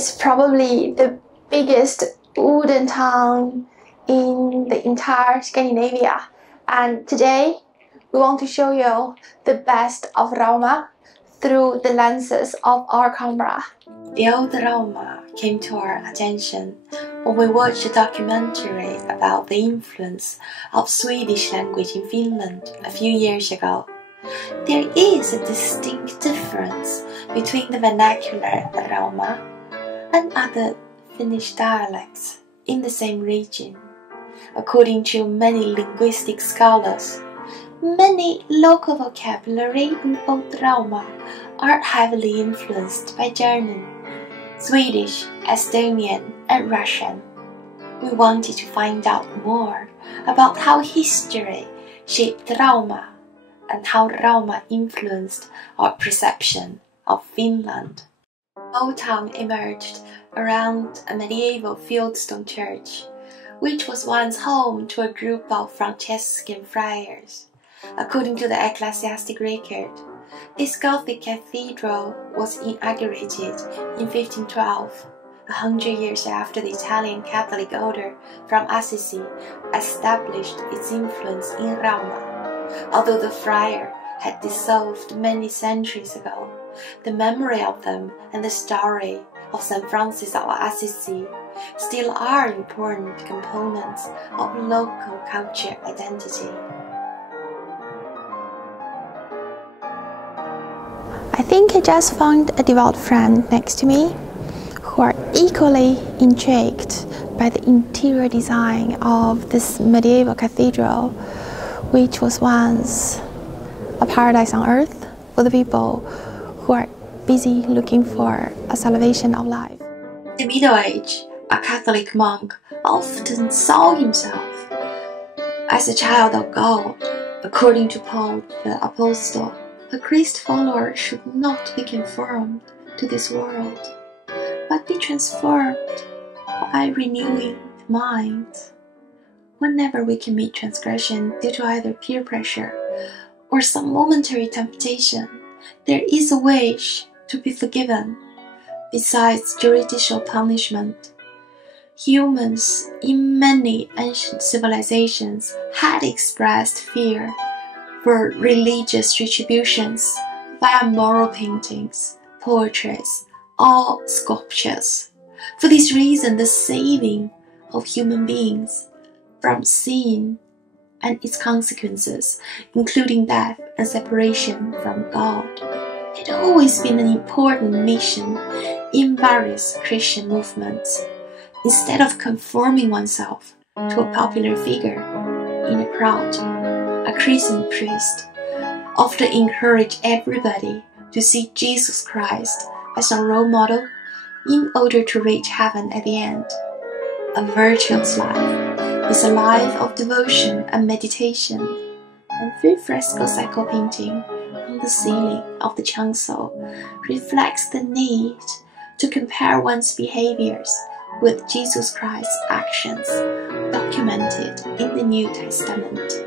is probably the biggest wooden town in the entire Scandinavia, and today we want to show you the best of Rauma through the lenses of our camera. The old Rauma came to our attention when we watched a documentary about the influence of Swedish language in Finland a few years ago. There is a distinct difference between the vernacular Rauma and other Finnish dialects in the same region. According to many linguistic scholars, many local vocabulary in Old Rauma are heavily influenced by German, Swedish, Estonian, and Russian. We wanted to find out more about how history shaped Rauma and how Rauma influenced our perception of Finland. Old Town emerged around a medieval fieldstone church, which was once home to a group of Franciscan friars. According to the ecclesiastic record, this Gothic cathedral was inaugurated in 1512, 100 years after the Italian Catholic order from Assisi established its influence in Rauma. Although the friar had dissolved many centuries ago, the memory of them and the story of St. Francis of Assisi still are important components of local culture identity. I think I just found a devout friend next to me who are equally intrigued by the interior design of this medieval cathedral, which was once a paradise on earth for the people who are busy looking for a salvation of life. In the Middle Age, a Catholic monk often saw himself as a child of God. According to Paul the Apostle, a Christ follower should not be conformed to this world, but be transformed by renewing the mind. Whenever we commit transgression due to either peer pressure or some momentary temptation, there is a wish to be forgiven. Besides judicial punishment, humans in many ancient civilizations had expressed fear for religious retributions via moral paintings, portraits, or sculptures. For this reason, the saving of human beings from sin and its consequences, including death and separation from God, had always been an important mission in various Christian movements. Instead of conforming oneself to a popular figure in a crowd, a Christian priest often encouraged everybody to see Jesus Christ as a role model in order to reach heaven at the end. A virtuous life is a life of devotion and meditation, and free fresco cycle painting on the ceiling of the chancel reflects the need to compare one's behaviors with Jesus Christ's actions documented in the New Testament.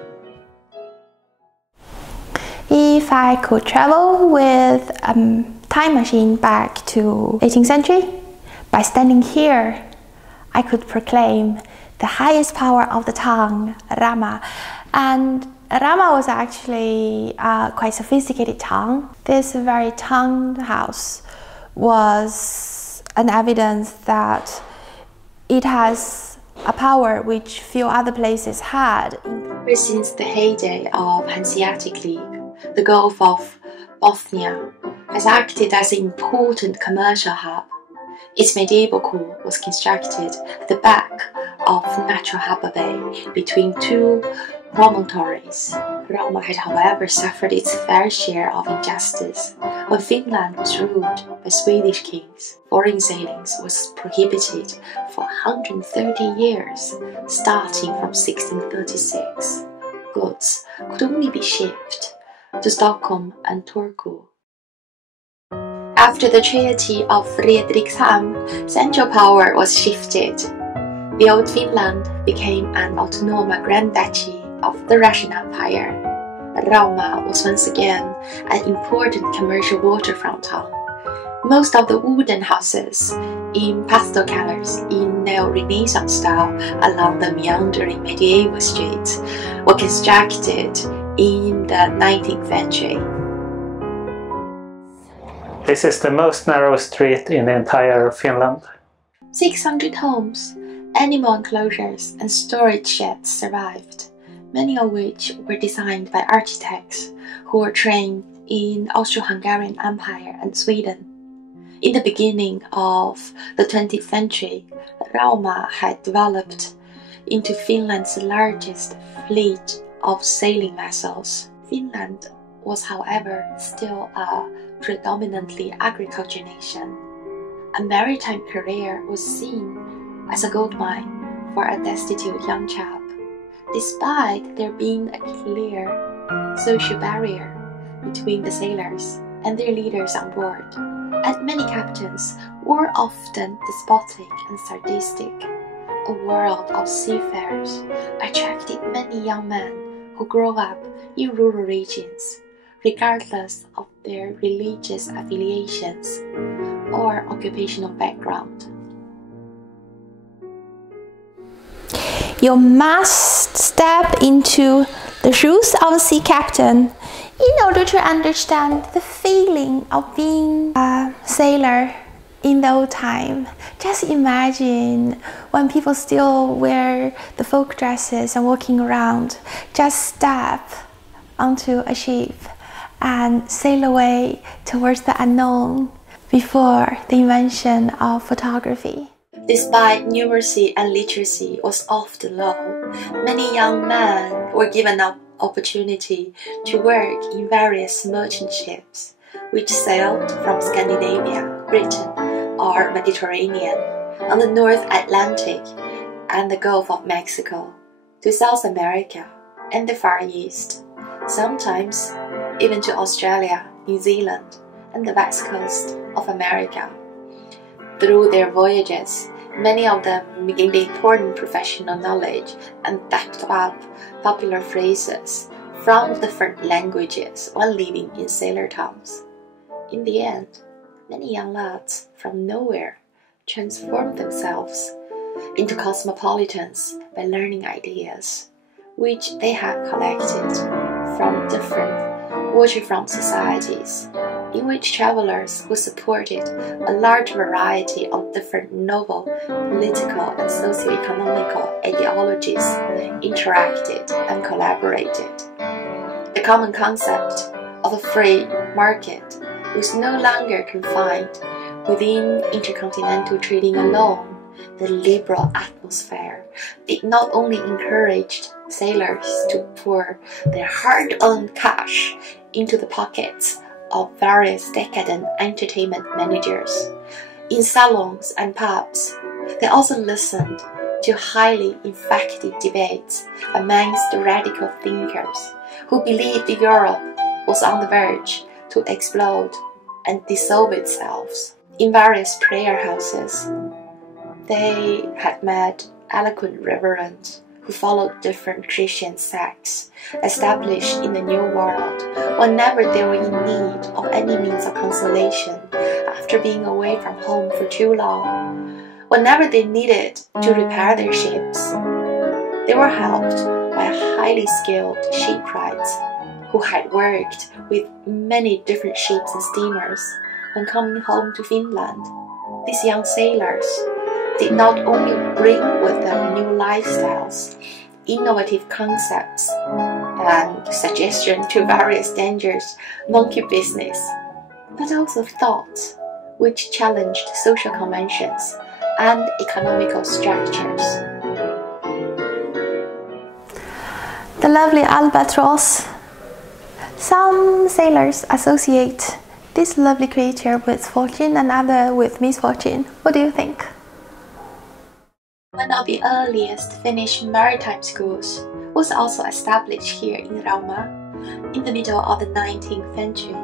If I could travel with a time machine back to 18th century, by standing here, I could proclaim the highest power of the tongue, Rauma. And Rauma was actually a quite sophisticated tongue. This very tongued house was an evidence that it has a power which few other places had. Ever since the heyday of Hanseatic League, the Gulf of Bothnia has acted as an important commercial hub. Its medieval core was constructed at the back of Natural Harbour Bay between two promontories. Rauma had, however, suffered its fair share of injustice. When Finland was ruled by Swedish kings, foreign sailings was prohibited for 130 years, starting from 1636. Goods could only be shipped to Stockholm and Turku. After the Treaty of Fredrikshamn, central power was shifted. The old Finland became an autonomous Grand Duchy of the Russian Empire. Rauma was once again an important commercial waterfront town. Most of the wooden houses in pastel colors in neo-Renaissance style along the meandering medieval streets were constructed in the 19th century. This is the most narrow street in the entire Finland. 600 homes, animal enclosures and storage sheds survived, many of which were designed by architects who were trained in Austro-Hungarian Empire and Sweden. In the beginning of the 20th century, Rauma had developed into Finland's largest fleet of sailing vessels. Finland was, however, still a predominantly agricultural nation. A maritime career was seen as a goldmine for a destitute young chap, despite there being a clear social barrier between the sailors and their leaders on board. And many captains were often despotic and sadistic. A world of seafarers attracted many young men who grew up in rural regions, regardless of their religious affiliations or occupational background. You must step into the shoes of a sea captain in order to understand the feeling of being a sailor in the old time. Just imagine when people still wear the folk dresses and walking around. Just step onto a ship and sail away towards the unknown before the invention of photography. Despite numeracy and literacy was often low, many young men were given an opportunity to work in various merchant ships, which sailed from Scandinavia, Britain, or Mediterranean, on the North Atlantic and the Gulf of Mexico, to South America and the Far East, sometimes even to Australia, New Zealand, and the west coast of America. Through their voyages, many of them gained important professional knowledge and backed up popular phrases from different languages while living in sailor towns. In the end, many young lads from nowhere transformed themselves into cosmopolitans by learning ideas, which they had collected from different waterfront societies, in which travelers who supported a large variety of different novel political and socio-economical ideologies interacted and collaborated. The common concept of a free market was no longer confined within intercontinental trading alone. The liberal atmosphere did not only encourage sailors to pour their hard-earned cash into the pockets of various decadent entertainment managers. In salons and pubs, they also listened to highly effective debates amongst the radical thinkers who believed Europe was on the verge to explode and dissolve itself. In various prayer houses, they had met eloquent reverends who followed different Christian sects established in the New World whenever they were in need of any means of consolation after being away from home for too long. Whenever they needed to repair their ships, they were helped by highly skilled shipwrights who had worked with many different ships and steamers. When coming home to Finland, these young sailors did not only bring with them new lifestyles, innovative concepts, and suggestions to various dangerous monkey business, but also thoughts which challenged social conventions and economical structures. The lovely albatross. Some sailors associate this lovely creature with fortune and others with misfortune. What do you think? One of the earliest Finnish maritime schools was also established here in Rauma in the middle of the 19th century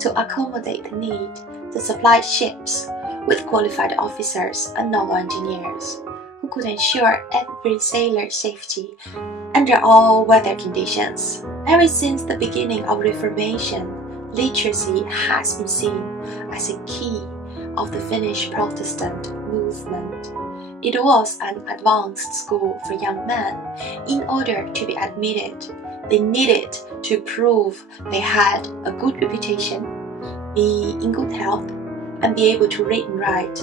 to accommodate the need to supply ships with qualified officers and naval engineers who could ensure every sailor's safety under all weather conditions. Ever since the beginning of Reformation, literacy has been seen as a key of the Finnish Protestant movement. It was an advanced school for young men. In order to be admitted, they needed to prove they had a good reputation, be in good health, and be able to read and write.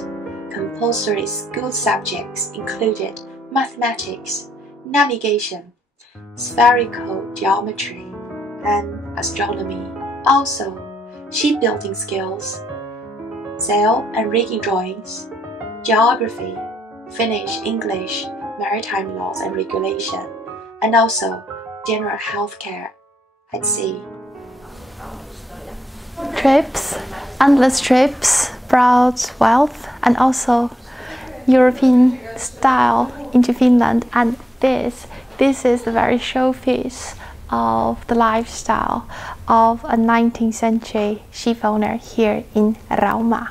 Compulsory school subjects included mathematics, navigation, spherical geometry, and astronomy. Also, shipbuilding skills, sail and rigging drawings, geography, Finnish, English, maritime laws and regulation, and also general health care at sea. Trips, endless trips brought wealth and also European style into Finland, and this is the very showpiece of the lifestyle of a 19th century ship owner here in Rauma.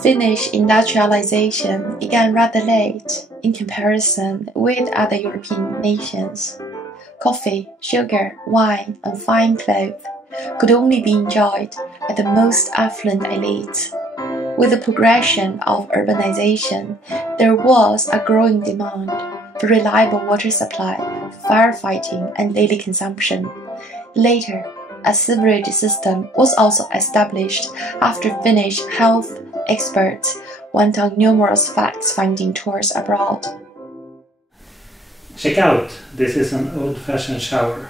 Finnish industrialization began rather late in comparison with other European nations. Coffee, sugar, wine, and fine clothes could only be enjoyed by the most affluent elite. With the progression of urbanization, there was a growing demand for reliable water supply, firefighting, and daily consumption. Later, a sewerage system was also established after Finnish health experts went on numerous fact-finding tours abroad. Check out, this is an old-fashioned shower.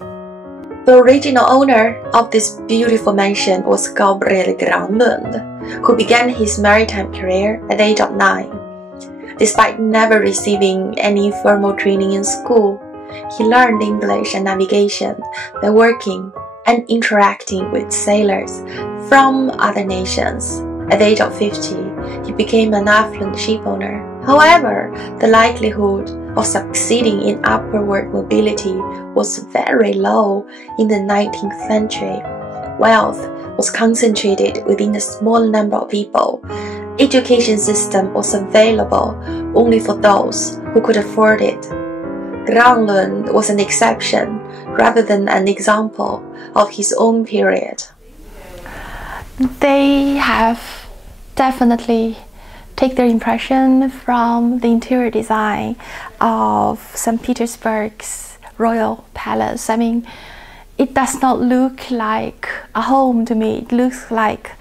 The original owner of this beautiful mansion was Cobble Granlund, who began his maritime career at the age of 9. Despite never receiving any formal training in school, he learned English and navigation by working and interacting with sailors from other nations. At the age of 50, he became an affluent ship owner. However, the likelihood of succeeding in upward mobility was very low in the 19th century. Wealth was concentrated within a small number of people. Education system was available only for those who could afford it. Granlund was an exception rather than an example of his own period. They have definitely take their impression from the interior design of St. Petersburg's royal palace. I mean, it does not look like a home to me. It looks like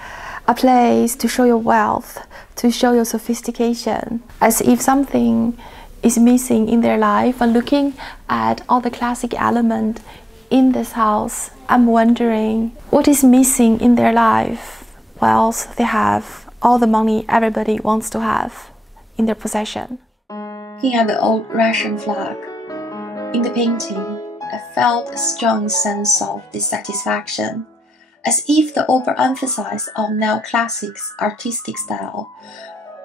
a place to show your wealth, to show your sophistication, as if something is missing in their life. And looking at all the classic elements in this house, I'm wondering what is missing in their life whilst they have all the money everybody wants to have in their possession. Looking at the old Russian flag in the painting, I felt a strong sense of dissatisfaction, as if the overemphasis of neoclassic's artistic style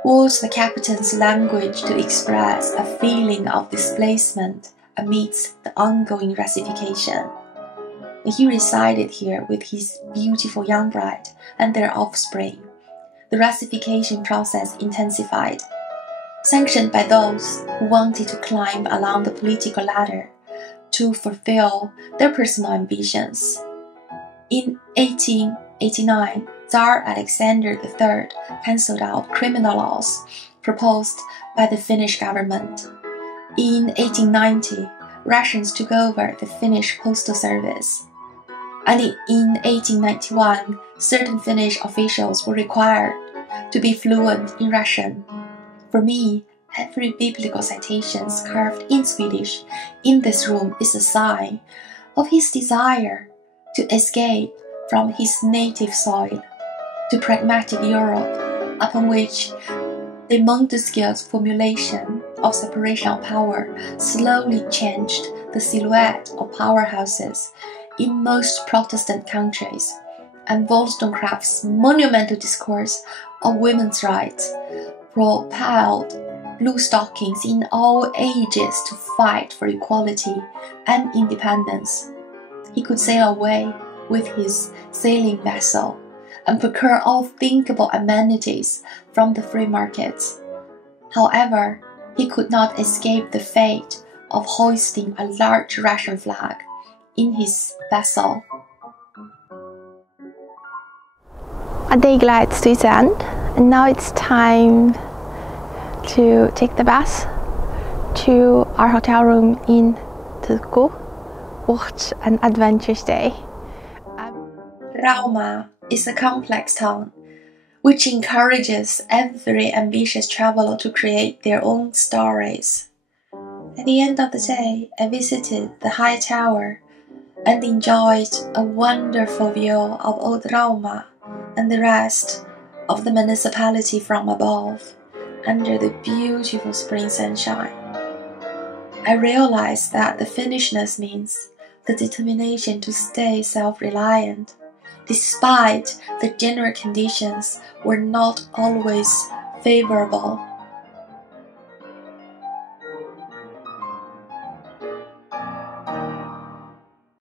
was the captain's language to express a feeling of displacement amidst the ongoing Russification. When he resided here with his beautiful young bride and their offspring, the Russification process intensified, sanctioned by those who wanted to climb along the political ladder to fulfill their personal ambitions. In 1889, Tsar Alexander III cancelled out criminal laws proposed by the Finnish government. In 1890, Russians took over the Finnish postal service. And in 1891, certain Finnish officials were required to be fluent in Russian. For me, every biblical citation carved in Swedish in this room is a sign of his desire to escape from his native soil to pragmatic Europe, upon which the Montesquieu's formulation of separation of power slowly changed the silhouette of powerhouses in most Protestant countries, and Wollstonecraft's monumental discourse of women's rights propelled blue stockings in all ages to fight for equality and independence. He could sail away with his sailing vessel and procure all thinkable amenities from the free markets. However, he could not escape the fate of hoisting a large Russian flag in his vessel. A day glides to its end, and now it's time to take the bus to our hotel room in Turku. What an adventurous day! Rauma is a complex town which encourages every ambitious traveler to create their own stories. At the end of the day, I visited the high tower and enjoyed a wonderful view of old Rauma and the rest of the municipality from above, under the beautiful spring sunshine. I realized that the Finnishness means the determination to stay self-reliant, despite the general conditions were not always favorable.